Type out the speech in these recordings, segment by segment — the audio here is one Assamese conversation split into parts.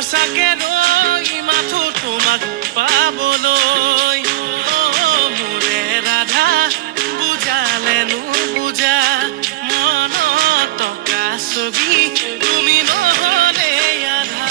সঁচাকে ৰৈ মাথো তোমাক পাবলৈ মোৰে ৰাধা বুজালেনো বুজা মনত টকা ছবি তুমি নহলে আধা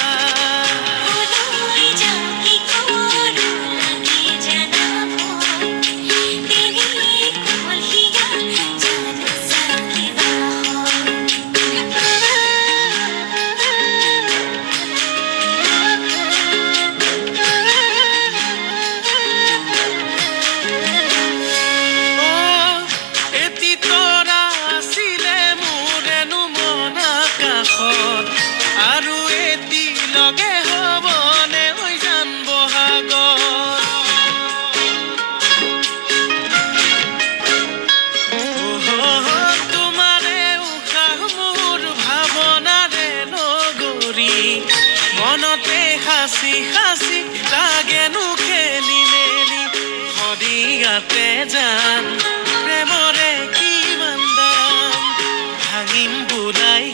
আৰু এটি লগে হ'বনে হৈ যাম বহাগত তোমাৰে উশাহ মোৰ ভাৱনাৰে নগৰী মনতে সাঁচি সাঁচি লাগেনো খেলি মেলি সদিয়াতে যাম প্ৰেমৰে কিমান দাম ভাঙিম বোলাই